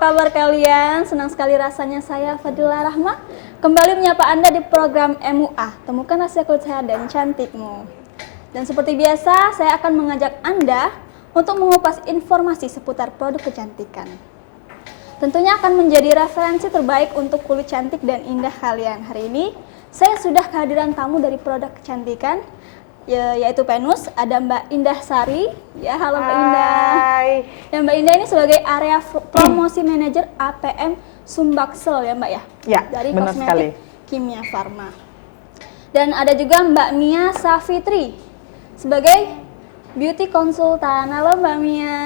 kabar kalian? Senang sekali rasanya saya Fadila Rahma kembali menyapa Anda di program MUA, Temukan Rahasia Kulit Sehat dan Cantikmu. Dan seperti biasa, saya akan mengajak Anda untuk mengupas informasi seputar produk kecantikan. Tentunya akan menjadi referensi terbaik untuk kulit cantik dan indah kalian. Hari ini, saya sudah kehadiran tamu dari produk kecantikan, yaitu Venus. Ada Mbak Indah Sari. Ya, halo Mbak Indah. Hai. Dan Mbak Indah ini sebagai area promosi manajer APM Sumbaksel ya Mbak ya? Ya, dari benar kosmetik sekali. Kimia Farma. Dan ada juga Mbak Mia Safitri sebagai beauty konsultan. Halo Mbak Mia.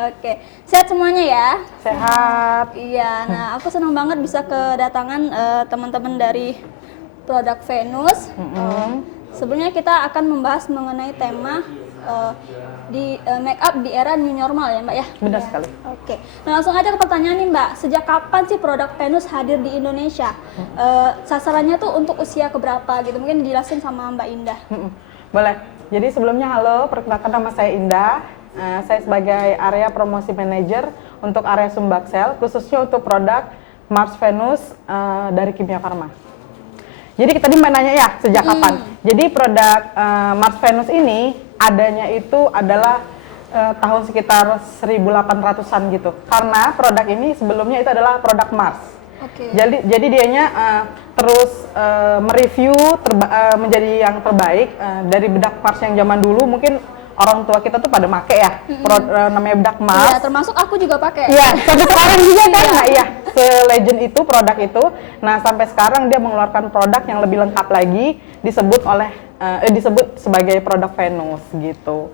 Oke, sehat semuanya ya? Sehat. Iya, nah aku senang banget bisa kedatangan teman-teman dari produk Venus. Sebelumnya kita akan membahas mengenai tema di make up di era new normal ya Mbak ya? Benar sekali. Oke, nah langsung aja ke pertanyaan nih Mbak. Sejak kapan sih produk Venus hadir di Indonesia? Sasarannya tuh untuk usia keberapa gitu? Mungkin dijelasin sama Mbak Indah. Boleh. Jadi sebelumnya halo, perkenalkan nama saya Indah. Saya sebagai area promosi manager untuk area Sumbaksel, khususnya untuk produk Mars Venus dari Kimia Farma. Jadi tadi Mbak nanya ya, sejak kapan? Jadi produk Mars Venus ini adanya itu adalah tahun sekitar 1800-an gitu. Karena produk ini sebelumnya itu adalah produk Mars. Oke. Jadi dianya terus mereview menjadi yang terbaik dari bedak Mars yang zaman dulu. Mungkin orang tua kita tuh pada make ya, namanya bedak Mars. Iya, termasuk aku juga pakai. Iya, sampai sekarang juga kan, nah iya, se-legend itu produk itu. Nah, sampai sekarang dia mengeluarkan produk yang lebih lengkap lagi, disebut sebagai produk Venus gitu.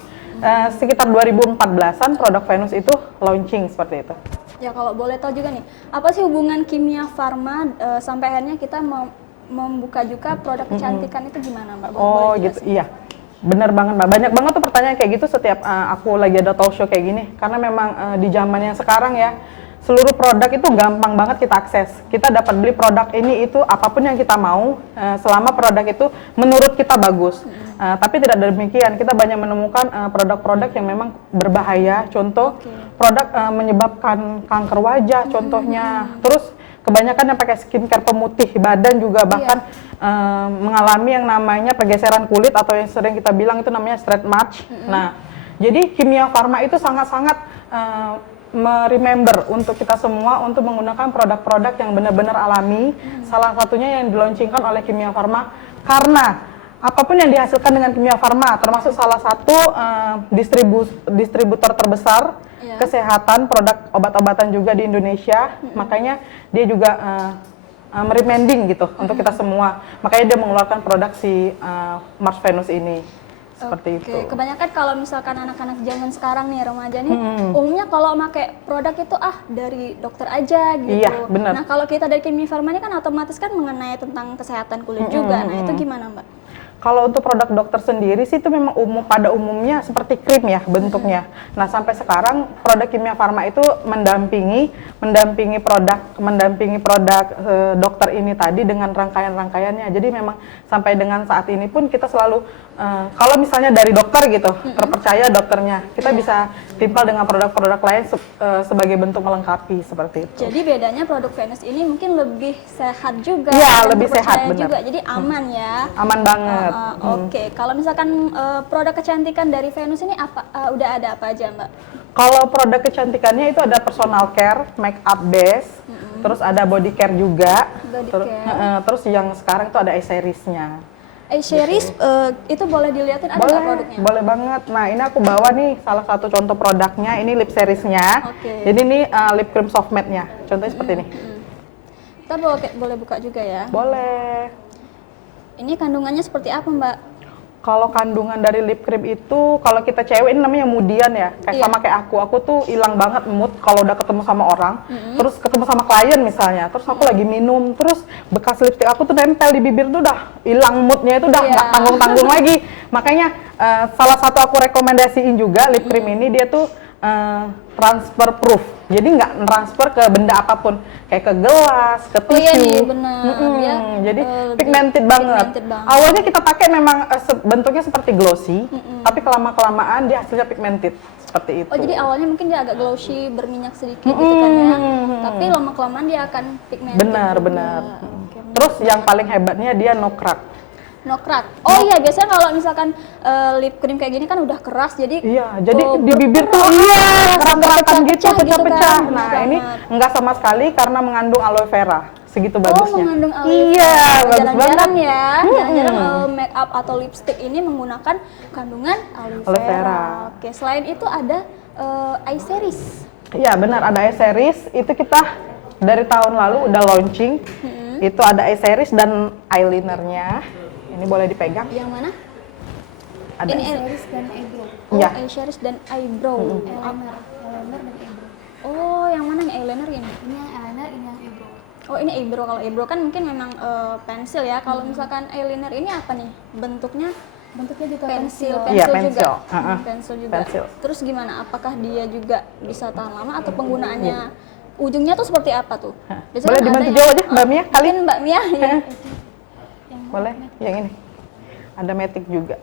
Sekitar 2014-an produk Venus itu launching seperti itu. Ya kalau boleh tahu juga nih, apa sih hubungan Kimia Farma sampai akhirnya kita membuka juga produk kecantikan itu gimana Mbak? Boleh gitu, iya. Bener banget Mbak, banyak banget tuh pertanyaan kayak gitu setiap aku lagi ada talk show kayak gini. Karena memang di zaman yang sekarang ya, seluruh produk itu gampang banget kita akses. Kita dapat beli produk ini itu apapun yang kita mau, selama produk itu menurut kita bagus. Tapi tidak demikian, kita banyak menemukan produk-produk yang memang berbahaya. Contoh, produk menyebabkan kanker wajah contohnya. Terus kebanyakan yang pakai skincare pemutih badan juga bahkan mengalami yang namanya pergeseran kulit atau yang sering kita bilang itu namanya straight march. Nah, jadi Kimia Farma itu sangat-sangat remember untuk kita semua untuk menggunakan produk-produk yang benar-benar alami. Salah satunya yang dilaunchingkan oleh Kimia Farma karena apapun yang dihasilkan dengan Kimia Farma termasuk salah satu distributor terbesar kesehatan produk obat-obatan juga di Indonesia. Makanya dia juga merimending gitu untuk kita semua. Makanya dia mengeluarkan produk si Mars Venus ini. Seperti itu. Kebanyakan kalau misalkan anak-anak zaman sekarang nih, remaja nih, umumnya kalau pakai produk itu dari dokter aja gitu. Iya, benar. Nah kalau kita dari Kimia Farma ini kan otomatis kan mengenai tentang kesehatan kulit juga. Nah itu gimana Mbak? Kalau untuk produk dokter sendiri sih itu memang pada umumnya seperti krim ya bentuknya. Nah sampai sekarang produk Kimia Farma itu mendampingi produk dokter ini tadi dengan rangkaian-rangkaiannya. Jadi memang sampai dengan saat ini pun kita selalu kalau misalnya dari dokter gitu terpercaya dokternya, kita bisa timpal dengan produk-produk lain sebagai bentuk melengkapi seperti itu. Jadi bedanya produk Venus ini mungkin lebih sehat juga. Iya, lebih sehat benar. Juga. Jadi aman ya. Aman banget. Oke, kalau misalkan produk kecantikan dari Venus ini udah ada apa aja Mbak? Kalau produk kecantikannya itu ada personal care, make up base, terus ada body care juga. Terus yang sekarang itu ada eye-series-nya. Eye-series itu boleh dilihatin ada nggak produknya? Boleh banget. Nah ini aku bawa nih salah satu contoh produknya, ini lip series-nya. Jadi ini lip cream soft matte-nya, contohnya seperti ini. Kita boleh buka juga ya? Boleh. Ini kandungannya seperti apa Mbak? Kalau kandungan dari lip cream itu, kalau kita cewek ini namanya moodian ya, sama kayak aku tuh hilang banget mood kalau udah ketemu sama orang, terus ketemu sama klien misalnya, terus aku lagi minum, terus bekas lipstick aku tuh nempel di bibir tuh udah hilang moodnya itu udah nggak tanggung-tanggung lagi. Makanya salah satu aku rekomendasiin juga lip cream ini dia tuh transfer proof. Jadi nggak transfer ke benda apapun, kayak ke gelas, ke tisu. Iya nih, benar. Jadi pigmented banget. Awalnya kita pakai memang bentuknya seperti glossy, tapi kelama-kelamaan dia hasilnya pigmented. seperti itu. Oh, jadi awalnya mungkin dia agak glossy, berminyak sedikit gitu kan ya. Tapi lama-kelamaan dia akan pigmented. Benar, juga. benar. Oke, Terus yang paling hebatnya dia no crack. no crack. Oh iya, biasanya kalau misalkan lip cream kayak gini kan udah keras, jadi Iya, jadi di bibir tuh kerak-kerakan gitu, pecah-pecah. kan. Nah, Bener ini banget. enggak sama sekali karena mengandung aloe vera. Segitu Oh, bagusnya. mengandung aloe Iya, vera. bagus Jarang-jarang banget. ya, jarang-jarang make up atau lipstick ini menggunakan kandungan aloe Aloe vera. vera. Oke, selain itu ada eye series. Iya, benar, ada eye series. Itu kita dari tahun lalu udah launching. Itu ada eye series dan eyelinernya. Ini boleh dipegang. Yang mana? Ada. Ini Series dan eyebrow. oh, Iya. eye series dan eyebrow. Eyeliner dan eyebrow. Oh, yang mana yang eyeliner ini? Ini yang eyeliner, ini yang eyebrow. Oh, ini eyebrow. Kalau eyebrow kan mungkin memang pensil ya. Kalau misalkan eyeliner ini apa nih? Bentuknya Bentuknya juga pensil, pensil. Iya, juga. pensil. Pensil juga. Pensil. Terus gimana? Apakah dia juga bisa tahan lama atau penggunaannya ujungnya tuh seperti apa tuh? Biasanya Boleh kan dibantu ada jawab yang- aja, Mbak Mia, kali? Mungkin Mbak Mia. Ya. Boleh? Yang ini. Ada matic juga.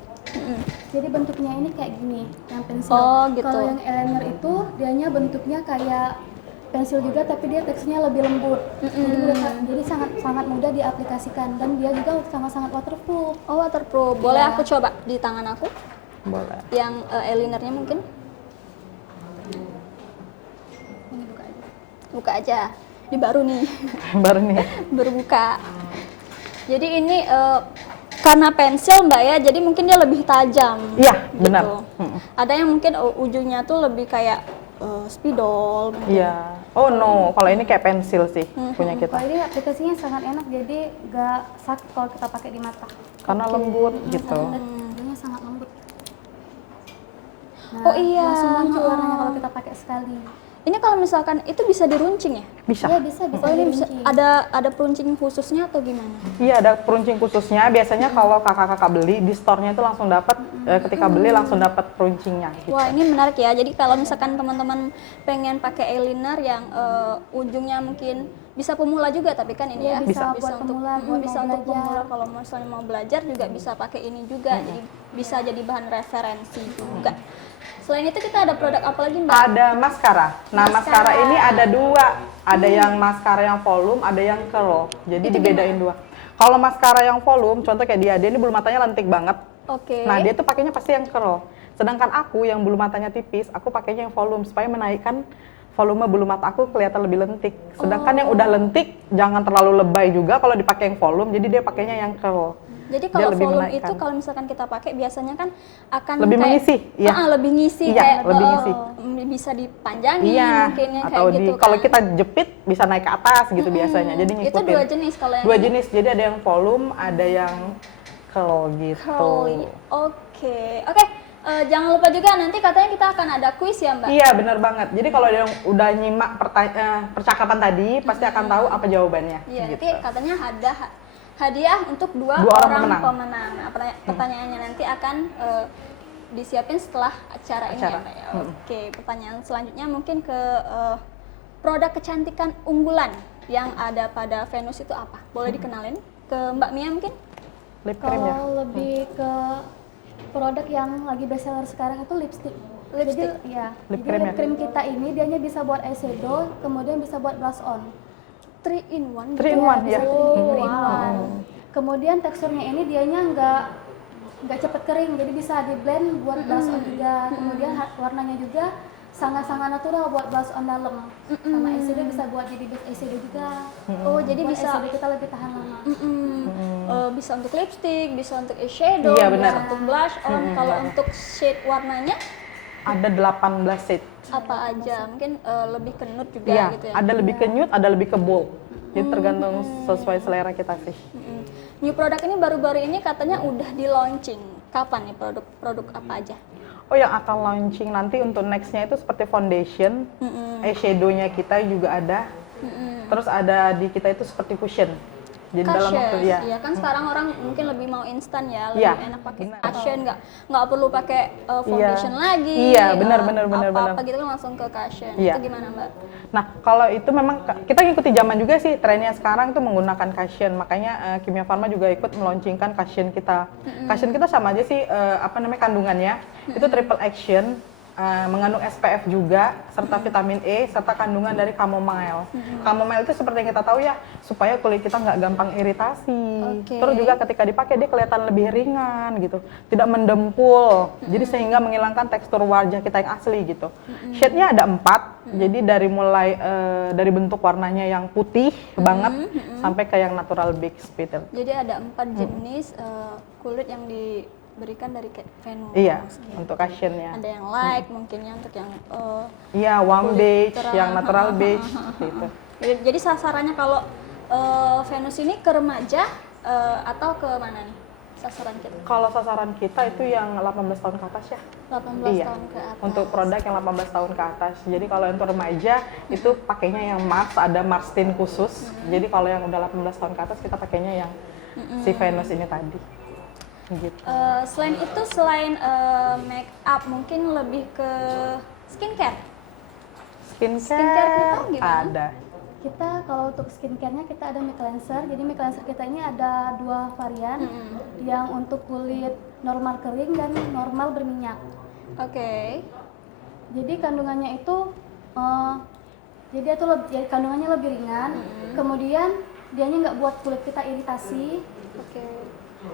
Jadi bentuknya ini kayak gini, yang pensil. Oh, gitu. Kalau yang eyeliner itu dianya bentuknya kayak pensil juga, tapi dia teksturnya lebih lembut. Jadi sangat mudah diaplikasikan dan dia juga sangat waterproof. Oh, waterproof. Boleh Iya. aku coba di tangan aku? Boleh. Yang eyelinernya mungkin? Ini buka aja. Buka aja. Ini baru nih. Baru nih. Berbuka. Jadi ini karena pensil Mbak ya, jadi mungkin dia lebih tajam. Iya, gitu. benar. Ada yang mungkin ujungnya tuh lebih kayak spidol. mungkin. Iya. Oh no, kalau ini kayak pensil sih punya kita. Kalau ini aplikasinya sangat enak, jadi nggak sakit kalau kita pakai di mata. Karena lembut gitu. Dia sangat lembut. Nah, Oh iya. langsung muncul warnanya kalau kita pakai sekali. Ini kalau misalkan itu bisa diruncing ya? Bisa. Iya bisa Oh ini bisa diruncing. ada peruncing khususnya atau gimana? Iya, ada peruncing khususnya. Biasanya kalau kakak-kakak beli di store-nya itu langsung dapat ketika beli langsung dapat peruncingnya gitu. Wah ini menarik ya. Jadi kalau misalkan teman-teman pengen pakai eyeliner yang ujungnya mungkin bisa pemula juga, tapi kan ini Iya, ya bisa buat pemula, buat bisa mau untuk belajar. pemula. Kalau misalnya mau belajar juga bisa pakai ini juga. Jadi bisa jadi bahan referensi juga. Selain itu kita ada produk apa lagi Mbak? Ada maskara. Nah, maskara ini ada dua. Ada yang maskara yang volume, ada yang curl. Jadi Itu dibedain dua. Kalau maskara yang volume, contoh kayak dia ini bulu matanya lentik banget. Oke. Nah, dia tuh pakainya pasti yang curl. Sedangkan aku yang bulu matanya tipis, aku pakainya yang volume supaya menaikkan volume bulu mata aku kelihatan lebih lentik. Sedangkan yang udah lentik jangan terlalu lebay juga kalau dipakai yang volume, jadi dia pakainya yang curl. Jadi Dia kalau lebih volume menaikkan. itu kalau misalkan kita pakai biasanya kan akan Lebih kayak- mengisi, iya. lebih ngisi Iya, kayak lebih ngisi. bisa dipanjangin Iya, mungkin ya, atau kayak di gitu kalau kan. kita jepit bisa naik ke atas gitu biasanya. Jadi Itu ngikutin. dua jenis kalau yang Dua ini. jenis. Jadi ada yang volume, ada yang curl gitu. Curly. Oke. Jangan lupa juga nanti katanya kita akan ada kuis ya Mbak. Iya, benar banget. Jadi kalau ada yang udah nyimak percakapan tadi, pasti akan tahu apa jawabannya. Iya, gitu. nanti katanya ada hadiah untuk dua Dua orang orang pemenang. pemenang. Nah, pertanyaannya nanti akan disiapin setelah acara ini ya Acara. Mbak ya. Oke, pertanyaan selanjutnya mungkin ke produk kecantikan unggulan yang ada pada Venus itu apa? Boleh dikenalin ke Mbak Mia mungkin? Lip cream ya. Kalau lebih ke produk yang lagi best seller sekarang itu lipstick. Lipstick. Jadi, ya, Lip jadi cream lip ya? cream kita ini dianya bisa buat eyeshadow, kemudian bisa buat blush on. 3 in 1. 3 in 1 ya. Bisa three in one. Kemudian teksturnya ini dianya nggak cepet kering, jadi bisa di blend buat blush on juga. Kemudian warnanya juga sangat-sangat natural buat blush on dalam. Sama eyeshadow bisa buat jadi base eyeshadow juga. Oh, jadi Buat bisa eyeshadow kita lebih tahan lama. bisa untuk lipstick, bisa untuk eyeshadow, Iya, bisa benar. untuk blush on. Kalau untuk shade warnanya Ada 18 shade. apa aja? Mungkin lebih ke nude juga Iya, gitu ya. ada lebih ke nude, ada lebih ke bold. Jadi tergantung sesuai selera kita sih. New produk ini baru-baru ini katanya udah di launching. Kapan nih produk apa aja? Oh, yang akan launching nanti untuk nextnya itu seperti foundation, eyeshadow-nya kita juga ada. Terus ada di kita itu seperti cushion. Jadi dalam waktu Cushion, ya. iya kan sekarang orang mungkin lebih mau instan ya, lebih Iya. enak pakai Benar. cushion, nggak perlu pakai foundation lagi. Iya, benar, apa benar. gitu kan langsung ke cushion. Iya. Itu gimana Mbak? Nah, kalau itu memang kita ngikuti zaman juga sih, trennya sekarang itu menggunakan cushion. Makanya Kimia Farma juga ikut meluncurkan cushion kita. Cushion kita sama aja sih kandungannya. Itu triple action. mengandung SPF juga, serta vitamin E, serta kandungan dari chamomile. Chamomile itu seperti yang kita tahu ya, supaya kulit kita nggak gampang iritasi. Oke. Terus juga ketika dipakai dia kelihatan lebih ringan gitu, tidak mendempul. Jadi sehingga menghilangkan tekstur wajah kita yang asli gitu. Shade-nya ada 4, jadi dari mulai dari bentuk warnanya yang putih banget sampai ke yang natural beige gitu. Jadi ada 4 jenis kulit yang diberikan dari Venus. Iya, untuk Asian-nya. Ada yang light mungkin ya untuk yang Iya, warm kulit beige, terang. yang natural beige gitu. Jadi sasarannya kalau Venus ini ke remaja atau ke mana nih sasaran kita? Kalau sasaran kita itu yang 18 tahun ke atas ya. 18 Iya, tahun ke atas. untuk produk yang 18 tahun ke atas. Jadi kalau untuk remaja itu pakainya yang Mars, ada Mars Tint khusus. Jadi kalau yang udah 18 tahun ke atas kita pakainya yang si Venus ini tadi. Gitu. Selain itu, selain make up, mungkin lebih ke skincare. Skincare kita gimana? ada. Kita kalau untuk skincare-nya kita ada mic cleanser. Jadi mic cleanser kita ini ada 2 varian, yang untuk kulit normal kering dan normal berminyak. Oke. Jadi kandungannya itu kandungannya lebih ringan. Kemudian dianya nggak buat kulit kita iritasi. Oke.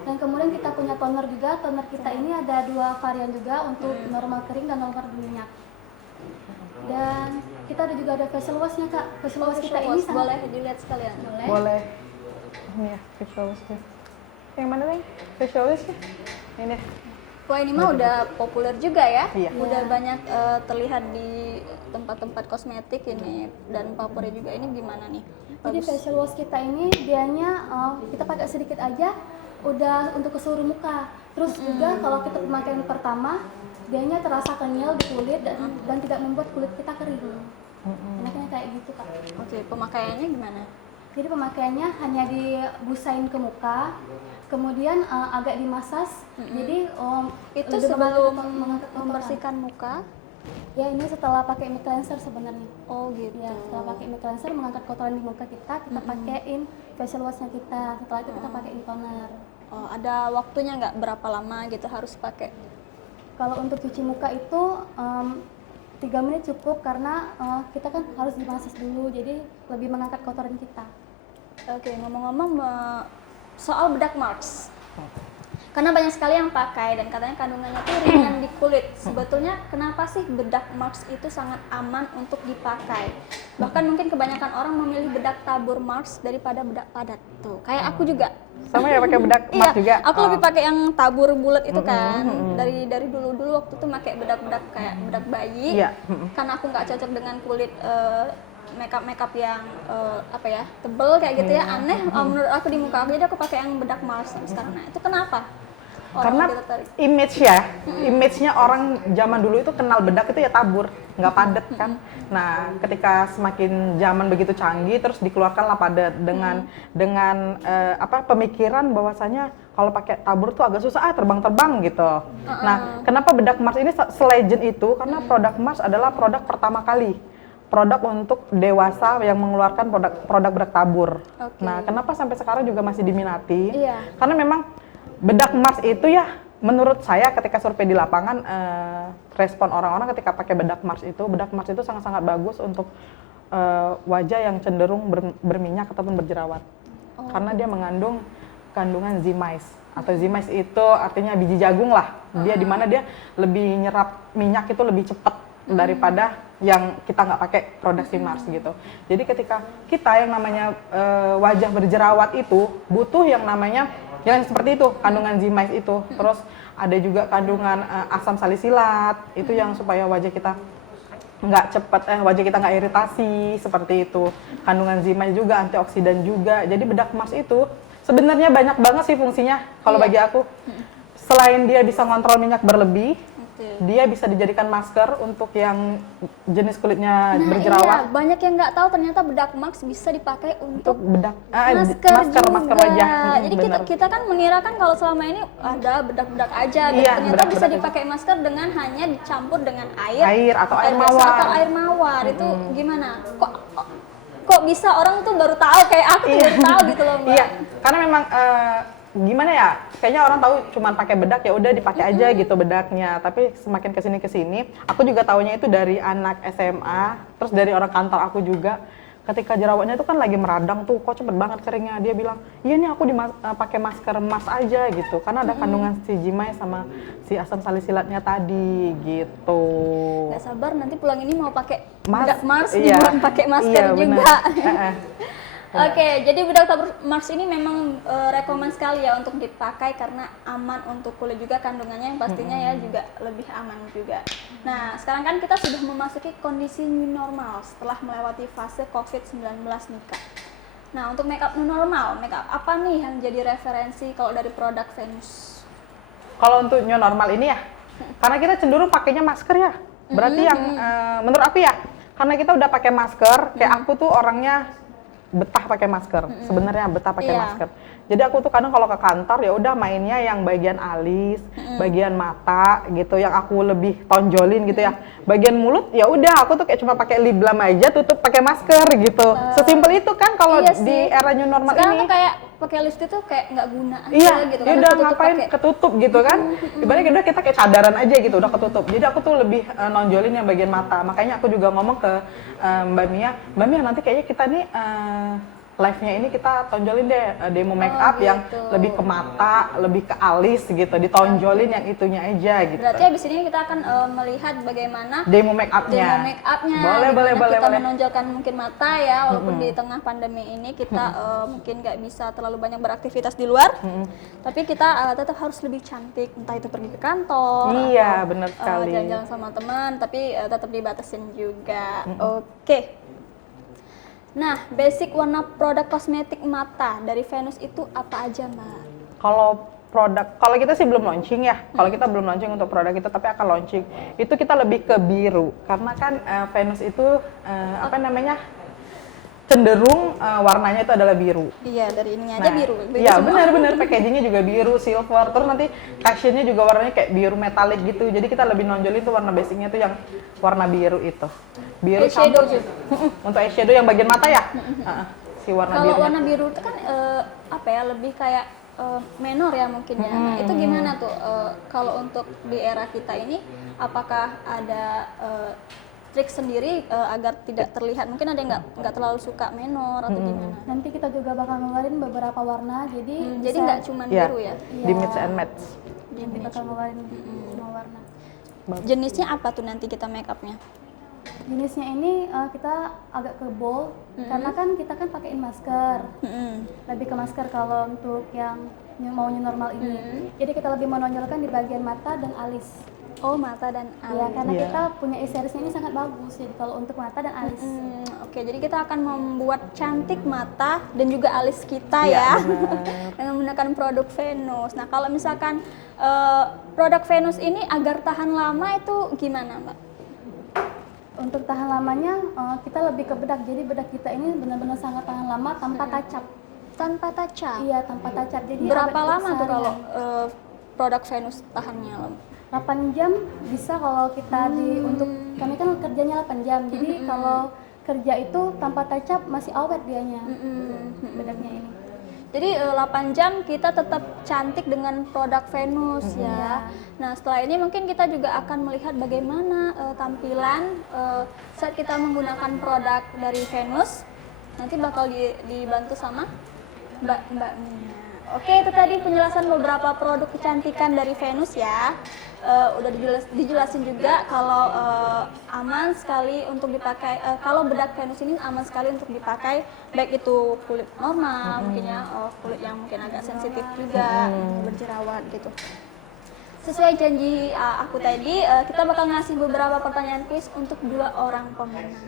Dan kemudian kita punya toner juga. Toner kita ini ada 2 varian juga untuk normal kering dan normal berminyak. Dan kita juga ada facial wash-nya, Kak. Facial wash kita ini sangat boleh dilihat sekalian. Boleh. Ini ya, facial wash-nya. Yang mana nih? Facial wash-nya? Ini. Wah, ini mah udah populer juga ya. Iya. Udah banyak terlihat di tempat-tempat kosmetik ini, dan favorit juga. Ini gimana nih? Jadi facial wash kita ini dianya kita pakai sedikit aja udah untuk ke seluruh muka. Terus juga kalau kita pemakaian pertama, dianya terasa kenyal di kulit dan tidak membuat kulit kita kering. Enaknya kayak gitu, Kak. Oke, pemakaiannya gimana? Jadi pemakaiannya hanya dibusain ke muka, kemudian agak dimasas. Jadi Itu lebih sebelum mengangkat kotoran. membersihkan muka. Ya, ini setelah pakai mic cleanser sebenarnya. Oh gitu. Ya, setelah pakai mic cleanser mengangkat kotoran di muka kita pakein facial wash-nya kita. Setelah itu kita pakein toner. Oh, ada waktunya nggak berapa lama gitu harus pakai? Kalau untuk cuci muka itu 3 menit cukup karena kita kan harus dimasas dulu, jadi lebih mengangkat kotoran kita. Oke, ngomong-ngomong soal bedak Mars. Karena banyak sekali yang pakai dan katanya kandungannya tuh ringan di kulit. Sebetulnya kenapa sih bedak Mars itu sangat aman untuk dipakai? Bahkan mungkin kebanyakan orang memilih bedak tabur Mars daripada bedak padat. Tuh, kayak aku juga. Sama ya pakai bedak Mars juga? Aku lebih pakai yang tabur bulat itu kan. Dari dulu waktu tuh pakai bedak-bedak kayak bedak bayi. Iya. Karena aku nggak cocok dengan kulit makeup yang tebel kayak gitu ya, aneh menurut aku di muka aku, jadi aku pakai yang bedak Mars sampai sekarang. Nah, itu kenapa? Karena image-nya orang zaman dulu itu kenal bedak itu ya tabur, nggak padat kan. Nah, ketika semakin zaman begitu canggih, terus dikeluarkanlah padat dengan pemikiran bahwasanya kalau pakai tabur tuh agak susah terbang-terbang gitu. Nah, kenapa bedak Mars ini selegend itu? Karena produk Mars adalah produk pertama kali. Produk untuk dewasa yang mengeluarkan produk bedak tabur. Oke. Nah, kenapa sampai sekarang juga masih diminati? Iya. Karena memang bedak Mars itu ya, menurut saya ketika survei di lapangan, respon orang-orang ketika pakai bedak Mars itu sangat-sangat bagus untuk wajah yang cenderung berminyak ataupun berjerawat. Karena dia mengandung kandungan zimais. Atau zimais itu artinya biji jagung lah. Dia di mana dia lebih nyerap minyak itu lebih cepat daripada yang kita nggak pakai produk si Mars gitu. Jadi ketika kita yang namanya wajah berjerawat itu butuh yang namanya yang seperti itu, kandungan zimais itu. Terus ada juga kandungan asam salisilat, itu yang supaya wajah kita nggak cepat, wajah kita nggak iritasi, seperti itu. Kandungan zimais juga, antioksidan juga. Jadi bedak Mars itu sebenarnya banyak banget sih fungsinya kalau bagi aku. Selain dia bisa ngontrol minyak berlebih, dia bisa dijadikan masker untuk yang jenis kulitnya berjerawat. Iya, banyak yang nggak tahu ternyata bedak Mars bisa dipakai untuk bedak masker wajah. Jadi kita kan mengira kan kalau selama ini ada bedak-bedak aja, dan Iya, ternyata bisa dipakai masker dengan hanya dicampur dengan air atau air biasa mawar. atau air mawar. Itu gimana? Kok bisa orang tuh baru tahu, kayak aku tuh baru tahu gitu loh, Mbak. Iya, karena memang gimana ya, kayaknya orang tahu cuman pakai bedak ya udah dipakai aja gitu bedaknya, tapi semakin kesini aku juga taunya itu dari anak SMA, terus dari orang kantor aku juga. Ketika jerawatnya itu kan lagi meradang tuh, kok cepet banget keringnya, dia bilang iya nih aku pakai masker emas aja gitu, karena ada kandungan si jimai sama si asam salisilatnya tadi gitu. Nggak sabar nanti pulang ini mau pakai Mas- bedak Mars, iya. dibuat pakai masker Iya, bener. juga. Heeh. Oke, jadi bedak Mars ini memang rekomen sekali ya untuk dipakai karena aman untuk kulit juga, kandungannya yang pastinya ya juga lebih aman juga. Nah, sekarang kan kita sudah memasuki kondisi new normal setelah melewati fase COVID-19 nih Kak. Nah, untuk makeup new normal, makeup apa nih yang jadi referensi kalau dari produk Venus? Kalau untuk new normal ini ya, karena kita cenderung pakainya masker ya, berarti yang menurut aku ya, karena kita udah pakai masker, kayak aku tuh orangnya betah pakai masker, sebenarnya betah pakai Iya. masker. Jadi aku tuh kadang kalau ke kantor ya udah mainnya yang bagian alis, bagian mata gitu, yang aku lebih tonjolin gitu ya. Bagian mulut ya udah aku tuh kayak cuma pakai lip balm aja, tutup pakai masker gitu. Sesimpel itu kan kalau Iya di sih. era new normal Sekarang ini. tuh kayak pakai lipstick tuh kayak nggak guna aja Iya, gitu ya kan. udah Tutup ngapain pakai- ketutup gitu kan? Ibaratnya udah kita kayak cadaran aja gitu, udah ketutup. Jadi aku tuh lebih nonjolin yang bagian mata. Makanya aku juga ngomong ke Mbak Mia nanti kayaknya kita nih live-nya ini kita tonjolin deh demo make up yang gitu. lebih ke mata, lebih ke alis gitu, ditonjolin yang itunya aja gitu. Berarti abis ini kita akan melihat bagaimana Demo make up-nya. demo make upnya, Boleh, dimana boleh, boleh, kita boleh. menonjolkan mungkin mata ya, walaupun di tengah pandemi ini kita mungkin nggak bisa terlalu banyak beraktivitas di luar, tapi kita tetap harus lebih cantik, entah itu pergi ke kantor, Iya, atau, benar sekali. jalan-jalan sama teman, tapi tetap dibatasin juga. Oke. Nah, basic warna produk kosmetik mata dari Venus itu apa aja, Mbak? Kalau kita sih belum launching ya. Kalau kita belum launching untuk produk itu, tapi akan launching. Itu kita lebih ke biru, karena kan Venus itu apa namanya, cenderung warnanya itu adalah biru. Iya, dari ininya aja biru. Iya, semua. benar-benar packagingnya juga biru, silver. Terus nanti cashionnya juga warnanya kayak biru metalik gitu. Jadi kita lebih nonjolin tuh warna basicnya tuh yang warna biru itu. Biru Eyeshadow campur untuk eyeshadow yang bagian mata ya. Si warna Kalau birunya. warna biru itu kan apa ya, lebih kayak menor ya mungkin ya. Nah, itu gimana tuh kalau untuk di era kita ini, apakah ada trik sendiri agar tidak terlihat, mungkin ada yang nggak terlalu suka menor atau gimana? Nanti kita juga bakal ngeluarin beberapa warna, jadi Jadi bisa- nggak cuma Iya, biru ya? di mix and match. nanti bakal ngeluarin semua warna. Jenisnya apa tuh nanti kita make upnya? Jenisnya ini kita agak ke bold, karena kan kita kan pakein masker, lebih ke masker kalau untuk yang mau new normal ini. Jadi kita lebih menonjolkan di bagian mata dan alis. Oh, mata dan Ya, alis. karena Iya. kita punya e-seriesnya ini sangat bagus. Jadi kalau untuk mata dan alis. Oke, jadi kita akan membuat cantik mata dan juga alis kita Iya, ya, benar. dengan menggunakan produk Venus. Nah, kalau misalkan produk Venus ini agar tahan lama itu gimana, Mbak? Untuk tahan lamanya kita lebih ke bedak. Jadi bedak kita ini benar-benar sangat tahan lama tanpa tacap. Tanpa tacap. Iya, tanpa tacap. Jadi Berapa awet lama tuh seharian. kalau produk Venus tahannya lama? 8 jam bisa kalau kita untuk kami kan kerjanya 8 jam. Jadi kalau kerja itu tanpa tacap masih awet dianya. Bedaknya ini. Jadi 8 jam kita tetap cantik dengan produk Venus ya. Nah, setelah ini mungkin kita juga akan melihat bagaimana tampilan saat kita menggunakan produk dari Venus. Nanti bakal dibantu sama Mbak Mia. Oke, itu tadi penjelasan beberapa produk kecantikan dari Venus ya. Udah dijelasin juga kalau aman sekali untuk dipakai. Kalau bedak Venus ini aman sekali untuk dipakai, baik itu kulit normal, mungkin ya, kulit yang mungkin agak sensitif juga, berjerawat gitu. Sesuai janji aku tadi, kita bakal ngasih beberapa pertanyaan quiz untuk 2 orang pemenang.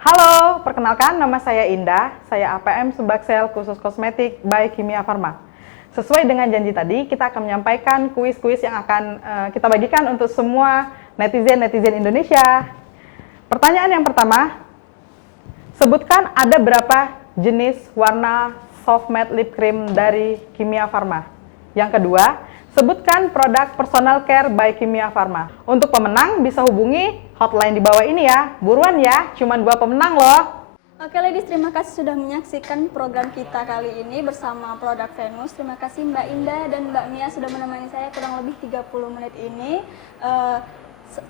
Halo, perkenalkan nama saya Indah. Saya APM Subbaksel khusus kosmetik by Kimia Farma. Sesuai dengan janji tadi, kita akan menyampaikan kuis-kuis yang akan kita bagikan untuk semua netizen-netizen Indonesia. Pertanyaan yang pertama, sebutkan ada berapa jenis warna soft matte lip cream dari Kimia Farma. Yang kedua, sebutkan produk personal care by Kimia Farma. Untuk pemenang bisa hubungi hotline di bawah ini ya. Buruan ya, cuma 2 pemenang loh. Oke ladies, terima kasih sudah menyaksikan program kita kali ini bersama Produk Venus. Terima kasih Mbak Indah dan Mbak Mia sudah menemani saya kurang lebih 30 menit ini.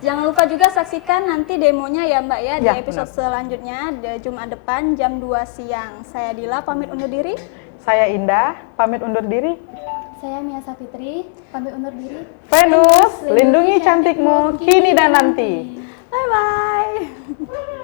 Jangan lupa juga saksikan nanti demonya ya Mbak ya, di Ya, episode benar. selanjutnya di Jumat depan jam 2 siang. Saya Dila pamit undur diri. Saya Indah, pamit undur diri. Saya Mia Safitri, pamit undur diri. Venus, lindungi cantikmu kini dan nanti. Bye bye.